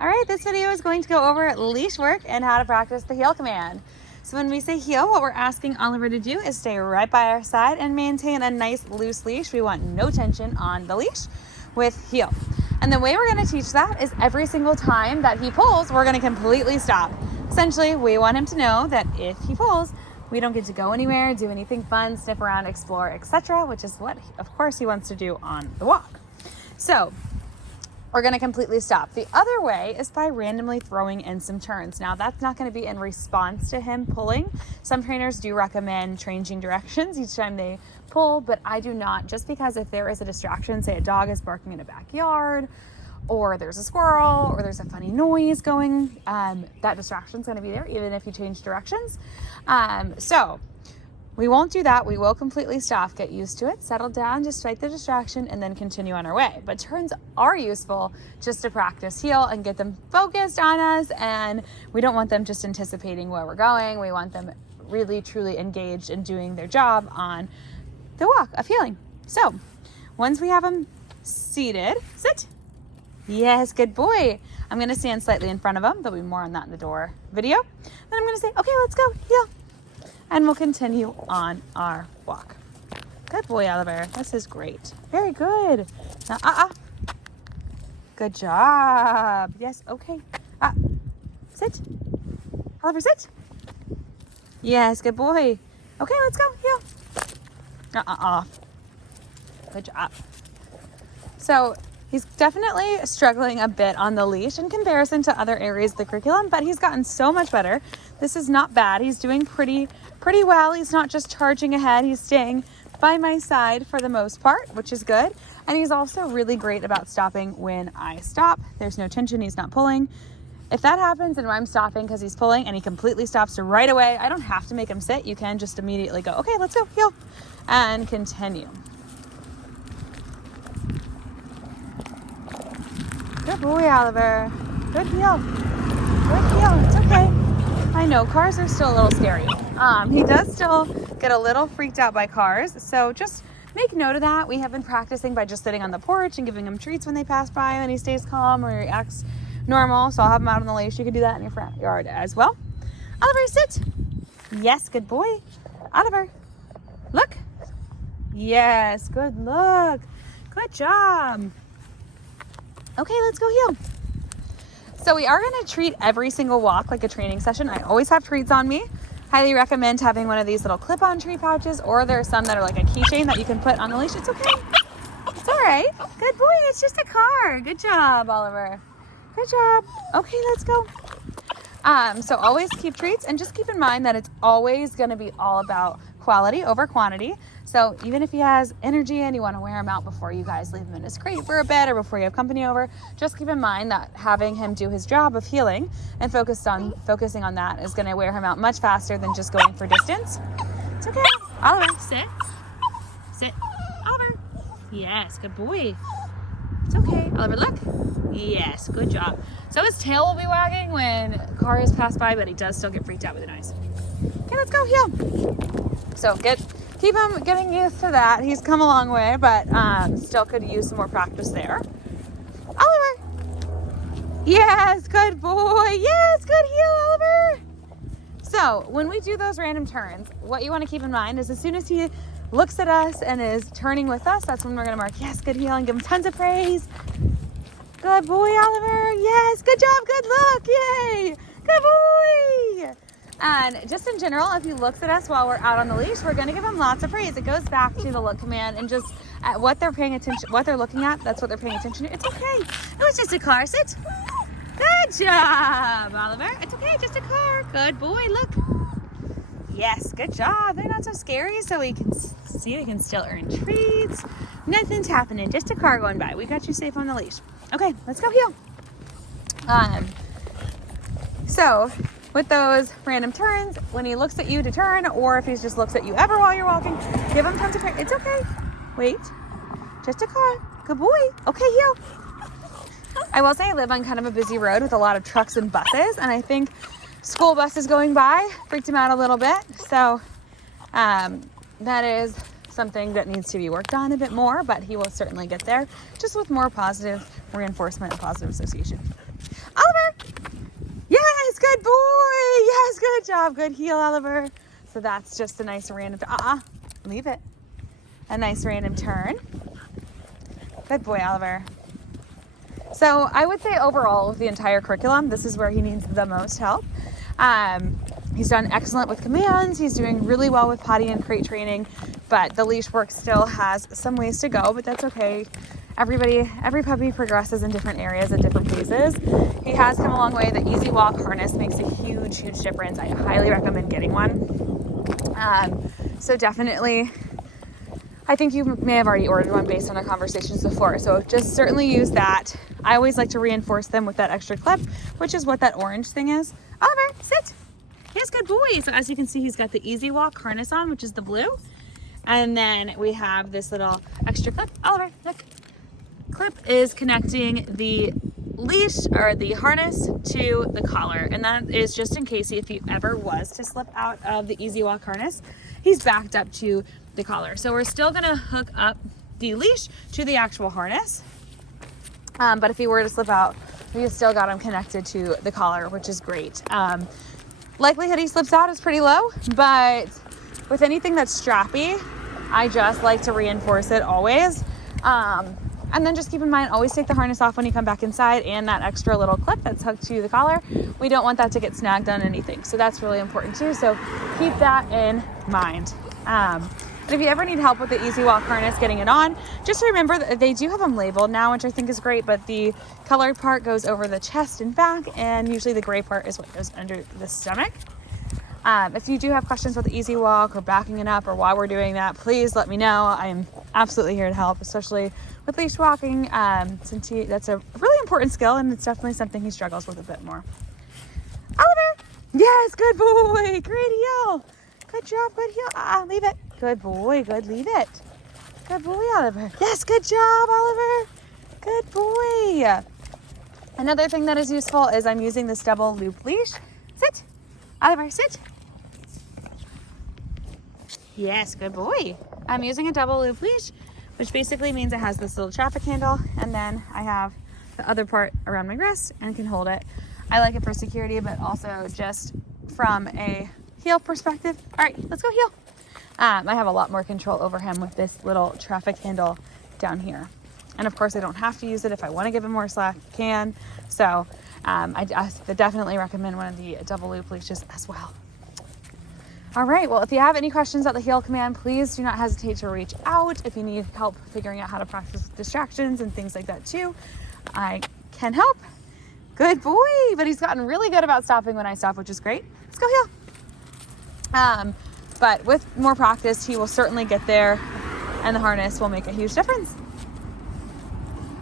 All right, this video is going to go over leash work and how to practice the heel command. So when we say heel, what we're asking Oliver to do is stay right by our side and maintain a nice loose leash. We want no tension on the leash with heel. And the way we're going to teach that is every single time that he pulls, we're going to completely stop. Essentially, we want him to know that if he pulls, we don't get to go anywhere, do anything fun, sniff around, explore, etc., which is what, of course, he wants to do on the walk. So we're going to completely stop. The other way is by randomly throwing in some turns. Now, that's not going to be in response to him pulling. Some trainers do recommend changing directions each time they pull, but I do not, just because if there is a distraction, say a dog is barking in a backyard, or there's a squirrel, or there's a funny noise going, that distraction is going to be there even if you change directions. So we won't do that. We will completely stop, get used to it, settle down, just fight the distraction, and then continue on our way. But turns are useful just to practice heel and get them focused on us, and we don't want them just anticipating where we're going. We want them really, truly engaged in doing their job on the walk of healing. So once we have them seated, sit. Yes, good boy. I'm going to stand slightly in front of him. There'll be more on that in the door video. Then I'm going to say, okay, let's go, heel. And we'll continue on our walk. Good boy, Oliver. This is great. Very good. Now, Good job. Yes, okay. Sit. Oliver, sit. Yes, good boy. Okay, let's go. Heel. Good job. So he's definitely struggling a bit on the leash in comparison to other areas of the curriculum, but he's gotten so much better. This is not bad. He's doing pretty well. He's not just charging ahead. He's staying by my side for the most part, which is good. And he's also really great about stopping when I stop. There's no tension. He's not pulling. If that happens and I'm stopping because he's pulling and he completely stops right away, I don't have to make him sit. You can just immediately go, okay, let's go, heel, and continue. Good boy, Oliver. Good heel. Good heel. It's okay. I know cars are still a little scary. He does still get a little freaked out by cars. So just make note of that. We have been practicing by just sitting on the porch and giving him treats when they pass by, and he stays calm or he acts normal. So I'll have him out on the leash. You can do that in your front yard as well. Oliver, sit. Yes, good boy. Oliver, look. Yes, good look. Good job. Okay, let's go heel. So we are going to treat every single walk like a training session. I always have treats on me. Highly recommend having one of these little clip-on treat pouches, or there are some that are like a keychain that you can put on the leash. It's okay. It's all right. Good boy. It's just a car. Good job, Oliver. Good job. Okay, let's go. So always keep treats, and just keep in mind that it's always going to be all about quality over quantity. So even if he has energy and you want to wear him out before you guys leave him in his crate for a bit or before you have company over, just keep in mind that having him do his job of healing and focusing on that is going to wear him out much faster than just going for distance. It's okay. Oliver, sit. Sit. Oliver. Yes, good boy. It's okay. Oliver, look. Yes, good job. So his tail will be wagging when cars pass by, but he does still get freaked out with the noise. Okay, let's go heel. So keep him getting used to that. He's come a long way, but still could use some more practice there. Oliver. Yes, good boy. Yes, good heel, Oliver. So when we do those random turns, what you want to keep in mind is as soon as he looks at us and is turning with us, that's when we're going to mark, yes, good heel, and give him tons of praise. Good boy, Oliver. Yes, good job, good look. Yay. Good boy. And just in general, if he looks at us while we're out on the leash, we're going to give him lots of praise. It goes back to the look command and just at what they're paying attention, what they're looking at, that's what they're paying attention to. It's okay. It was just a car. Sit. Good job, Oliver. It's okay, just a car. Good boy, look. Yes, good job. They're not so scary, so we can see we can still earn treats. Nothing's happening, just a car going by. We got you safe on the leash. Okay, let's go heel. So with those random turns, when he looks at you to turn, or if he just looks at you ever while you're walking, give him tons of praise. It's okay. Wait, just a car. Good boy. Okay, heel. I will say I live on kind of a busy road with a lot of trucks and buses, and I think school buses going by freaked him out a little bit. So that is something that needs to be worked on a bit more, but he will certainly get there just with more positive reinforcement and positive association. Oliver. Yes, good boy. Yes, good job. Good heel, Oliver. So that's just a nice random, leave it. A nice random turn. Good boy, Oliver. So I would say overall with the entire curriculum, this is where he needs the most help. He's done excellent with commands. He's doing really well with potty and crate training, but the leash work still has some ways to go, but that's okay. Every puppy progresses in different areas at different paces. He has come a long way. The Easy Walk harness makes a huge, huge difference. I highly recommend getting one. So definitely, I think you may have already ordered one based on our conversations before. So just certainly use that. I always like to reinforce them with that extra clip, which is what that orange thing is. Oliver, sit. Yes, good boy. So as you can see, he's got the Easy Walk harness on, which is the blue. And then we have this little extra clip. Oliver, look. Clip is connecting the leash or the harness to the collar, and that is just in case if he ever was to slip out of the Easy Walk harness, he's backed up to the collar. So we're still gonna hook up the leash to the actual harness, but if he were to slip out, we still got him connected to the collar, which is great. Likelihood he slips out is pretty low, but with anything that's strappy, I just like to reinforce it always. And then just keep in mind, always take the harness off when you come back inside, and that extra little clip that's hooked to the collar. We don't want that to get snagged on anything. So that's really important too. So keep that in mind. And if you ever need help with the Easy Walk harness, getting it on, just remember that they do have them labeled now, which I think is great, but the colored part goes over the chest and back, and usually the gray part is what goes under the stomach. If you do have questions about the Easy Walk or backing it up or why we're doing that, please let me know. I am absolutely here to help, especially with leash walking, since that's a really important skill, and it's definitely something he struggles with a bit more. Oliver, yes, good boy, great heel. Good job, good heel. Leave it. Good boy, good, leave it. Good boy, Oliver. Yes, good job, Oliver. Good boy. Another thing that is useful is I'm using this double loop leash. Sit, Oliver, sit. Yes, good boy. I'm using a double loop leash, which basically means it has this little traffic handle, and then I have the other part around my wrist and can hold it. I like it for security, but also just from a heel perspective. All right, let's go heel. I have a lot more control over him with this little traffic handle down here. And of course, I don't have to use it. If I want to give him more slack, I can. So I definitely recommend one of the double loop leashes as well. All right, well, if you have any questions about the heel command, please do not hesitate to reach out. If you need help figuring out how to practice with distractions and things like that too, I can help. Good boy, but he's gotten really good about stopping when I stop, which is great. Let's go heel. But with more practice, he will certainly get there, and the harness will make a huge difference.